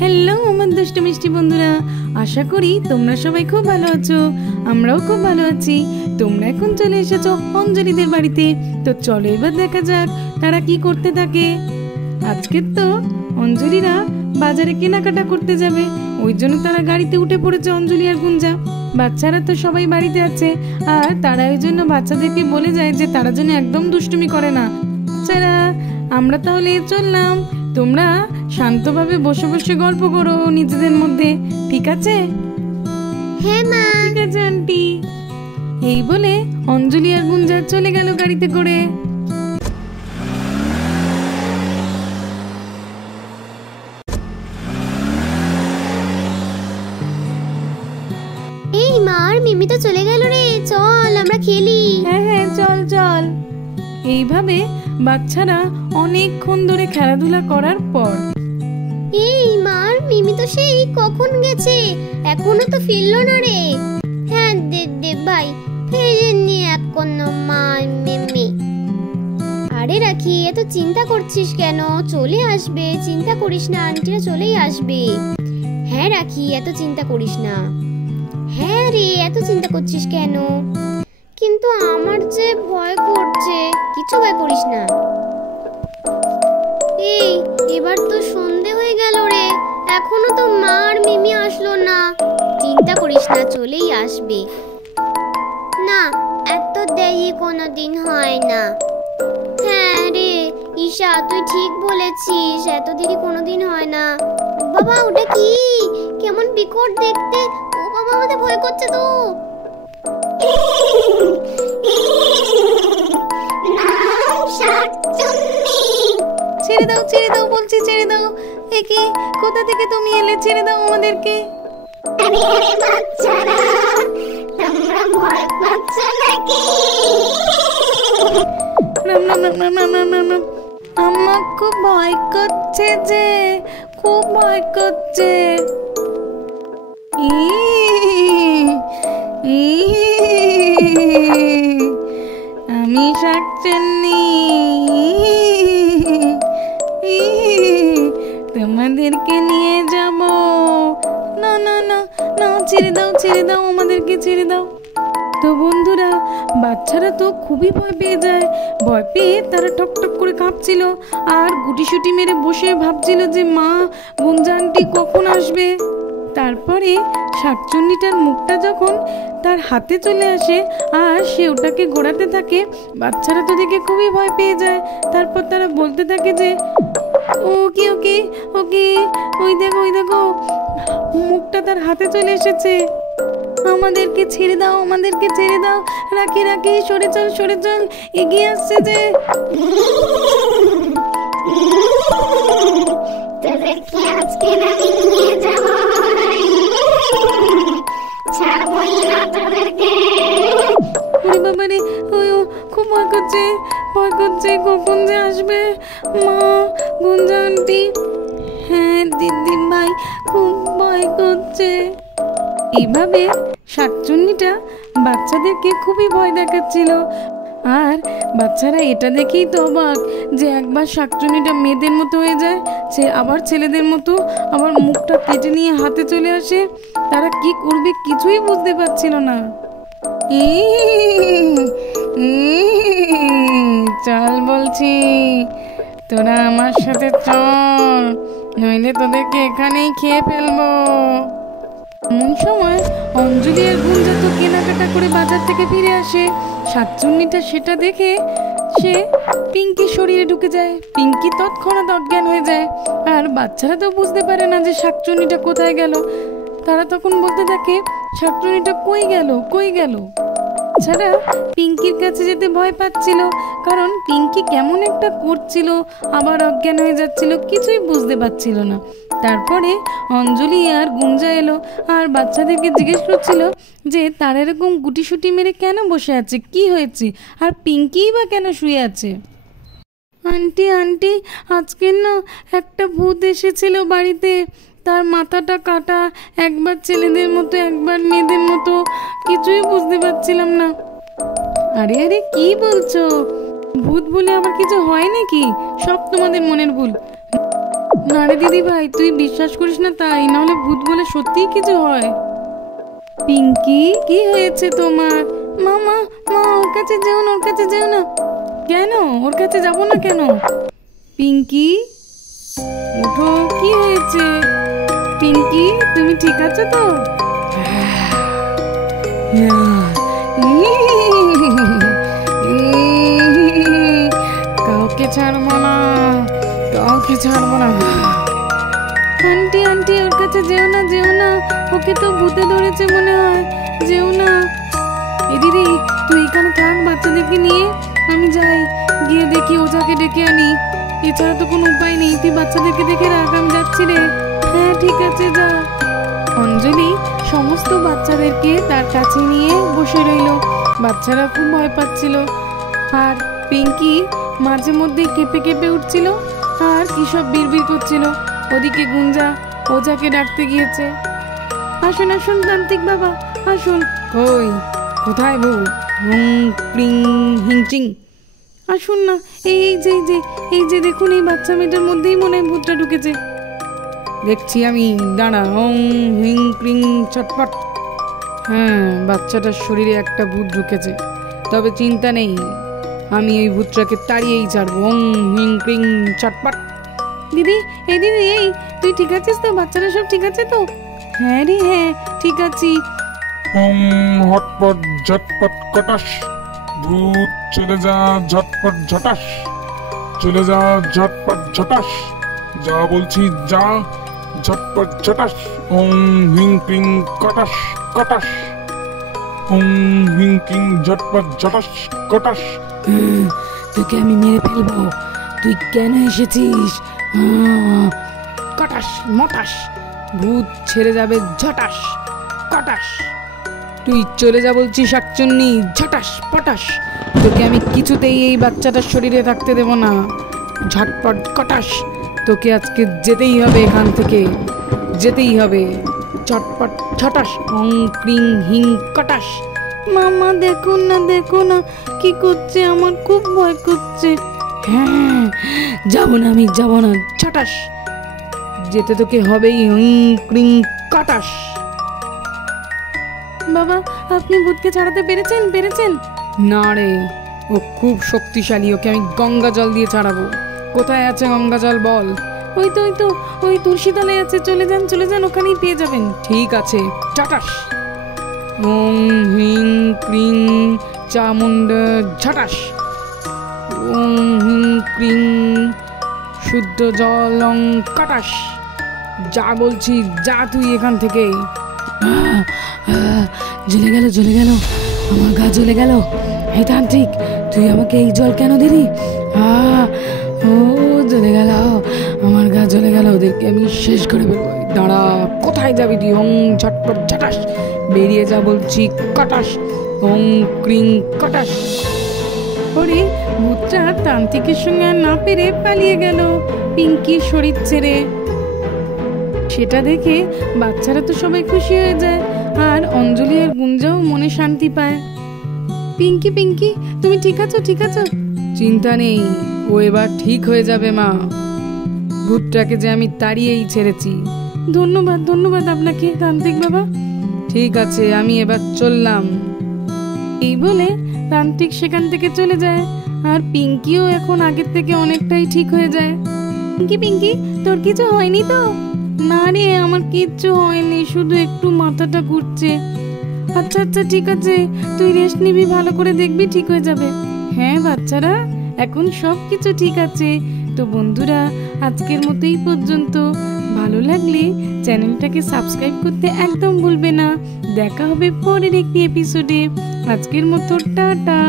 Hello আমার দুষ্টু মিষ্টি বন্ধুরা, আশা করি তোমরা সবাই খুব ভালো আছো। আমরাও খুব ভালো আছি। তোমরা এখন চলে এসেছো অঞ্জলিদের বাড়িতে। তো চলো এবার দেখা যাক তারা কি করতে থাকে। আজকে তো অঞ্জলিরা বাজারে কেনাকাটা করতে যাবে, ওই জন্য তারা গাড়িতে উঠে পড়েছে অঞ্জলি আর গুঞ্জা। বাচ্চারা তো সবাই বাড়িতে আছে, আর তারা ওই জন্য বাচ্চাদেরকে বলে যায় যে তারা যেন একদম দুষ্টুমি করে না। বাচ্চারা আমরা তাহলে চললাম, তোমরা শান্তভাবে বসে বসে গল্প করো নিজেদের মধ্যে, ঠিক আছে? হ্যাঁ মা। ঠিক আছে আন্টি। এই বলে অঞ্জলি আর গুঞ্জা চলে গেল গাড়িতে করে। এই মা আর মিমি তো চলে গেল রে, চল আমরা খেলি। হ্যাঁ হ্যাঁ চল চল। এইভাবে বাচ্চারা অনেকক্ষণ ধরে খেলাধুলা করার পর এই মা আর মিমি তো সেই কখন গেছে, এখনো তো ফিরলো না রে। হ্যাঁ দে ভাই, ফেরেননি এখনো মা মিমি। আরে রাখি, এত চিন্তা করছিস কেন? চলে আসবে, চিন্তা করিস না, আন্টিরা চলেই আসবে। হ্যাঁ রাখি, এত চিন্তা করিস না। হ্যাঁ রে, এত চিন্তা করছিস কেন? কিন্তু আমার যে ভয় করছে। কিছু ভয় করিস না। এই এবার তো সন্ধে হয়ে গেল রে, এখনো তো মা আর মিমি আসলো না। চিন্তা করিস না, চলেই আসবে। না, এত দেরি কোনোদিন হয় না। হ্যাঁ রে ঈশা, তুই ঠিক বলেছিস, এত দেরি কোনোদিন হয় না। বাবা ওটা কি? কেমন বিকট দেখতে। ও বাবা, আমাদের ভয় করছে তো। ছেড়ে দাও ছেড়ে দাও বলছি, ছেড়ে দাও। একে কোথা থেকে তুমি এলে? ছেড়ে দাও আমাদেরকে। আমার খুব ভয় করছে, যে খুব ভয় করছে। আমি শাকচুন্নি, তোমাদেরকে নিয়ে যাব। না না না না, ছেড়ে দাও ছেড়ে দাও, আমাদেরকে ছেড়ে দাও। তো বন্ধুরা, বাচ্চারা তো খুবই ভয় পেয়ে যায়। ভয় পেয়ে তারা টক টক করে কাঁপছিল আর গুটিসুটি মেরে বসে ভাবছিল যে মা গুঞ্জা আন্টি কখন আসবে। তারপরে শাকচুন্নিটার মুখটা যখন তার হাতে চলে আসে আর সে ওটাকে ঘোরাতে থাকে, বাচ্চারা তো দেখে খুবই ভয় পেয়ে যায়। তারপর তারা বলতে থাকে যে ওকে ওকে ওকে, ওই দেখো ওই দেখো, মুখটা তার হাতে চলে এসেছে। আমাদেরকে ছেড়ে দাও, আমাদেরকে ছেড়ে দাও। রাখি রাখি, সরে চল সরে চল, এগিয়ে আসছে যে। তোদেরকে আজকে আমি নিয়ে যাব, ছাড়বই না তোদেরকে। ওরে বাবা রে, ওই খুব ভয় করছে, ভয় করছে, কখন যে আসবে মা গুঞ্জা আন্টি। হ্যাঁ দিদি ভাই, খুব ভয় করছে। এইভাবে শাকচুন্নিটা বাচ্চাদেরকে খুবই ভয় দেখাচ্ছিল। আর বাচ্চারা এটা দেখেই তো অবাক যে একবার শাকচুন্নিটা মেয়েদের মতো হয়ে যায়, সে আবার ছেলেদের মতো, আবার মুখটা কেটে নিয়ে হাতে চলে আসে। তারা কি করবে কিছুই বুঝতে পারছিল না। চল বলছি, তোরা আমার সাথে চল, নইলে তোদেরকে এখানেই খেয়ে ফেলবো। এমন সময় অঞ্জলি আর গুঞ্জা তো কেনাকাটা করে বাজার থেকে ফিরে আসে। শাকচুন্নিটা সেটা দেখে সে পিঙ্কির শরীরে ঢুকে যায়। পিঙ্কি তৎক্ষণাৎ অজ্ঞান হয়ে যায়। আর বাচ্চারা তো বুঝতে পারে না যে শাকচুন্নিটা কোথায় গেল। তারা তখন বলতে থাকে শাকচুন্নিটা কই গেল কই গেল। ছাড়া পিঙ্কির কাছে যেতে ভয় পাচ্ছিল, কারণ পিঙ্কি কেমন একটা করছিল, আবার অজ্ঞান হয়ে যাচ্ছিল, কিছুই বুঝতে পারছিল না। তারপরে অঞ্জলি আর গুঞ্জা এলো আর বাচ্চাদেরকে জিজ্ঞেস করছিল যে তারা এরকম গুটিসুটি মেরে কেন বসে আছে, কি হয়েছে, আর পিঙ্কিই বা কেন শুয়ে আছে। আন্টি আন্টি, আজকে না একটা ভূত এসেছিল বাড়িতে, তার মাথাটা কাটা, একবার ছেলেদের মতো একবার মেয়েদের মতো, কিছুই বুঝতে পারছিলাম না। আরে আরে কি বলছো? ভূত বলে আবার কিছু হয় নাকি? সব তোমাদের মনের ভুল। না রে দিদি ভাই, তুই বিশ্বাস করিস না তাই, নাহলে ভূত বলে সত্যিই কিছু হয়। পিঙ্কি, কি হয়েছে তোমার? মামা, মা, ওর কাছে যেও না, ওর কাছে যেও না। কেন ওর কাছে যাব না কেন? পিঙ্কি ওঠো, কি হয়েছে? পিঙ্কি, তুমি ঠিক আছো তো? কাউকে ছাড়বো না, কাউকে ছাড়বো না। আন্টি আন্টি, ওর কাছে যেও না, যেও না, ওকে তো ভূতে ধরেছে মনে হয়, যেও না। এ দিদি, তুই এখানে থাক বাচ্চাদেরকে নিয়ে, আমি যাই, গিয়ে দেখি ওঝাকে ডেকে আনি। এছাড়া তো কোনো উপায় নেই, তুই বাচ্চাদেরকে দেখে রাখ, আমি যাচ্ছি রে। হ্যাঁ ঠিক আছে, যা। অঞ্জলি সমস্ত বাচ্চাদেরকে তার কাছে নিয়ে বসে রইল। বাচ্চারা খুব ভয় পাচ্ছিল, আর পিঙ্কি মাঝে মধ্যে কেঁপে কেঁপে উঠছিল আর কি সব বিড়বিড় করছিল। ওদিকে গুঞ্জা ওঝাকে ডাকতে গিয়েছে। আসুন আসুন তান্ত্রিক বাবা, আসুন। কই, কোথায় বউ? হুং ক্রিং হিংচিং, আসুন না। এই যে দেখুন, এই বাচ্চা মেয়েটার মধ্যেই মনে হয় ভূতটা ঢুকেছে। দেখছি আমি, দাঁড়া। ওং হিং ক্রিং চটপট। হ্যাঁ, বাচ্চাটার শরীরে একটা ভূত ঢুকেছে, তবে চিন্তা নেই, আমি ওই ভূতটাকে তাড়িয়েই ছাড়বো। ওং হিং ক্রিং চটপট। দিদি, এই দিদি, এই তুই ঠিক আছিস তো? বাচ্চারা সব ঠিক আছে তো? হ্যাঁ রে, হ্যাঁ ঠিক আছি। ওং হটপট ঝটপট কটাস, ভূত চলে যা ঝটপট ঝটাস, চলে যা ঝটপট ঝটাস, যা বলছি যা, ঝটপট ঝটাস। ওং হিং ক্রিং কটাস কটাস, ওং হিং ক্রিং ঝটপট ঝটাস কটাস। তোকে আমি মেরে ফেলবো, তুই কেন এসেছিস? কটাস মটাস, ভূত ছেড়ে যাবে ঝটাস কটাস। তুই চলে যা বলছি শাকচুন্নি, ঝটাস পটাস। তোকে আমি কিছুতেই এই বাচ্চাটার শরীরে থাকতে দেব না। ঝটপট কটাস, তোকে আজকে যেতেই হবে এখান থেকে, যেতেই হবে। ঝটপট ছটাস, অং ক্রিং হিং কটাস। মামা দেখুন না, দেখো না কি করছে, আমার খুব ভয় করছে। হ্যাঁ, যাব না, আমি যাব না। ছটাস, যেতে তোকে হবেই। হিং ক্রিং কটাস। বাবা, আপনি ভূতকে ছাড়াতে পেরেছেন? না রে, ও খুব শক্তিশালী, ওকে আমি গঙ্গা জল দিয়ে ছাড়াবো। কোথায় আছে গঙ্গা জল বল? ওই তো ওই তুলসী তলায় আছে, চলে যান, ওখানেই পেয়ে যাবেন। ঠিক আছে, চটাস। ওং হিং ক্রিং চামুন্ড ঝটাস। ওং হিং ক্রিং শুদ্ধ জলং কটাস। যা বলছি যা তুই এখান থেকে। জ্বলে গেল, আমার গা জ্বলে গেল। হে তান্ত্রিক, তুই আমাকে এই জল কেন দিলি? ও জ্বলে গেল, আমার গা জ্বলে গেল, ওদেরকে আমি শেষ করে ফেলবো। দাঁড়া, কোথায় যাবি তুই? ওং ঝটপট ঝটাস, বেরিয়ে যা বলছি কটাস। ওং ক্রিং কটাস। ওরে, ভূতটা তান্ত্রিকের সঙ্গে আর না পেরে পালিয়ে গেল পিঙ্কির শরীর ছেড়ে। সেটা দেখে বাচ্চারা তো সবাই খুশি হয়ে যায়, আর অঞ্জলি আর গুঞ্জাও মনে শান্তি পায়। পিঙ্কি, তুমি ঠিক আছো? চিন্তা নেই, ও এবার ঠিক হয়ে যাবে মা। ভূতটাকে যে আমি তাড়িয়েই ছেড়েছি। ধন্যবাদ আপনাকে তান্ত্রিক বাবা। ঠিক আছে, আমি এবার চললাম। এই বলে তান্ত্রিক সেখান থেকে চলে যায়, আর পিঙ্কিও এখন আগের থেকে অনেকটাই ঠিক হয়ে যায়। পিঙ্কি, তোর কিছু হয়নি তো? না রে, আমার কিচ্ছু হয়নি, শুধু একটু মাথাটা ঘুরছে। আচ্ছা ঠিক আছে, তুই রেস্ট নিবি, ভালো করে দেখবি, ঠিক হয়ে যাবে। হ্যাঁ বাচ্চারা, এখন সব কিছু ঠিক আছে। তো বন্ধুরা, আজকের মতো এই পর্যন্ত। ভালো লাগলে চ্যানেলটাকে সাবস্ক্রাইব করতে একদম ভুলবে না। দেখা হবে পরের একটি এপিসোডে। আজকের মতো টাটা।